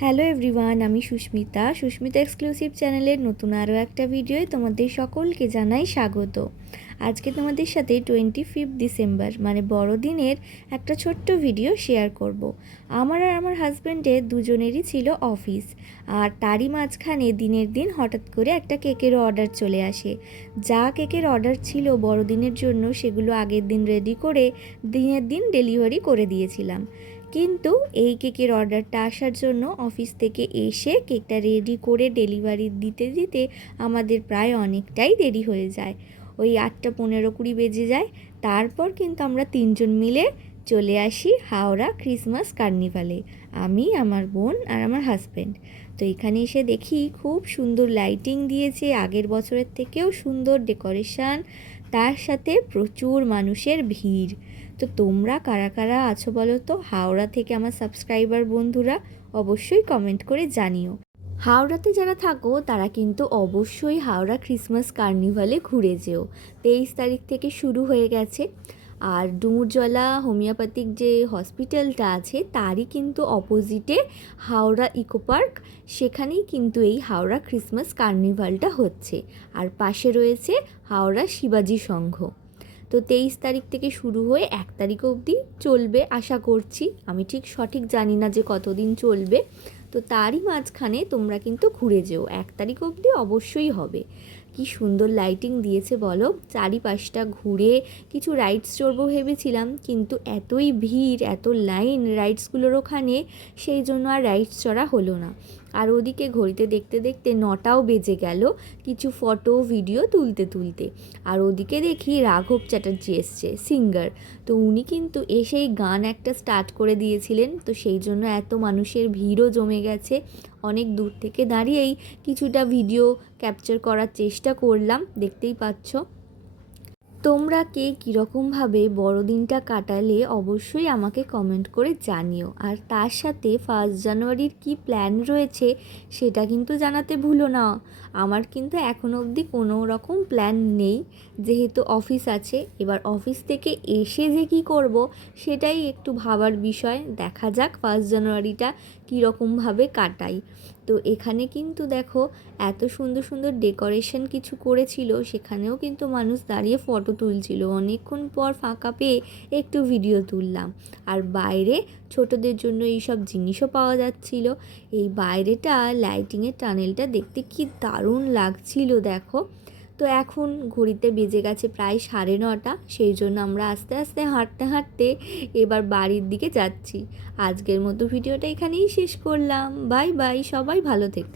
Hello everyone, আমি Susmita exclusive চ্যানেলের নতুন আরও একটা ভিডিওয় তোমাদের সকলকে জানাই স্বাগত। আজকে তোমাদের সাথে 25 ডিসেম্বর মানে বড়দিনের একটা ছোট্ট ভিডিও শেয়ার করব। আমার আর আমার হাজব্যান্ডের দুজনেরই ছিল অফিস, আর তারই মাঝখানে দিনের দিন হঠাৎ করে একটা কেকের অর্ডার চলে আসে। যা কেকের অর্ডার ছিল বড়দিনের জন্য সেগুলো আগের দিন রেডি করে দিনের দিন ডেলিভারি করে দিয়েছিলাম। কিন্তু এই কেকের অর্ডারটা আসার জন্য অফিস থেকে এসে কেকটা রেডি করে ডেলিভারি দিতে দিতে আমাদের প্রায় অনেকটাই দেরি হয়ে যায়। ওই 8:15-20 বেজে যায়। তারপর কিন্তু আমরা তিনজন মিলে চলে আসি হাওড়া ক্রিসমাস কার্নিভালে, আমি, আমার বোন আর আমার হাজব্যান্ড। তো এখানে এসে দেখি খুব সুন্দর লাইটিং দিয়েছে, আগের বছরের থেকেও সুন্দর ডেকোরেশন, তার সাথে প্রচুর মানুষের ভিড়। তো তোমরা কারা কারা আছো বলো তো হাওড়া থেকে, আমার সাবস্ক্রাইবার বন্ধুরা অবশ্যই কমেন্ট করে জানিও। হাওড়াতে যারা থাকো তারা কিন্তু অবশ্যই হাওড়া ক্রিসমাস কার্নিভালে ঘুরে যেও। 23 তারিখ থেকে শুরু হয়ে গেছে। আর ডুমুরজলা হোমিওপ্যাথিক যে হসপিটালটা আছে তারই কিন্তু অপোজিটে হাওড়া ইকো পার্ক, সেখানেই কিন্তু এই হাওড়া ক্রিসমাস কার্নিভালটা হচ্ছে। আর পাশে রয়েছে হাওড়া শিবাজি সংঘ। তো 23 তারিখ থেকে শুরু হয়ে 1 তারিখ অবধি চলবে আশা করছি, আমি ঠিক সঠিক জানি না যে কতদিন চলবে। তো তারই মাঝখানে তোমরা কিন্তু ঘুরে যেও, 1 তারিখ অবধি অবশ্যই হবে। কি সুন্দর লাইটিং দিয়েছে বলো, চারিপাশটা ঘুরে কিছু রাইডস চড়বো ভেবেছিলাম, কিন্তু এতই ভিড়, এত লাইন রাইডসগুলোর ওখানে, সেই জন্য আর রাইডস চড়া হলো না। আর ওদিকে ঘড়িতে দেখতে দেখতে 9টাও বেজে গেল কিছু ফটো ভিডিও তুলতে তুলতে। আর ওদিকে দেখি রাঘব চ্যাটার্জি এসছে, সিঙ্গার। তো উনি কিন্তু এসেই গান একটা স্টার্ট করে দিয়েছিলেন, তো সেই জন্য এত মানুষের ভিড়ও জমে গেছে। অনেক দূর থেকে দাঁড়িয়েই কিছুটা ভিডিও ক্যাপচার করার চেষ্টা করলাম, দেখতেই পাচ্ছ। তোমরা কে কীরকমভাবে বড়দিনটা কাটালে অবশ্যই আমাকে কমেন্ট করে জানিও। আর তার সাথে 1 জানুয়ারির কী প্ল্যান রয়েছে সেটা কিন্তু জানাতে ভুলো না। আমার কিন্তু এখনও অবধি কোনো রকম প্ল্যান নেই, যেহেতু অফিস আছে। এবার অফিস থেকে এসে যে কী করব সেটাই একটু ভাবার বিষয়। দেখা যাক 1 জানুয়ারিটা কীরকমভাবে কাটাই। তো এখানে কিন্তু দেখো এত সুন্দর সুন্দর ডেকোরেশন কিছু করেছিল, সেখানেও কিন্তু মানুষ দাঁড়িয়ে ফটো তুলছিল। অনেকক্ষণ পর ফাঁকা পেয়ে একটু ভিডিও তুললাম। আর বাইরে ছোটদের জন্য এইসব জিনিসও পাওয়া যাচ্ছিল। এই বাইরেটা লাইটিংয়ের টানেলটা দেখতে কি দারুণ লাগছিল দেখো। তো এখন ঘড়িতে বেজে গেছে প্রায় 9:30, সেই জন্য আমরা আস্তে আস্তে হাঁটতে হাঁটতে এবার বাড়ির দিকে যাচ্ছি। আজকের মতো ভিডিওটা এখানেই শেষ করলাম। বাই বাই, সবাই ভালো থেকো।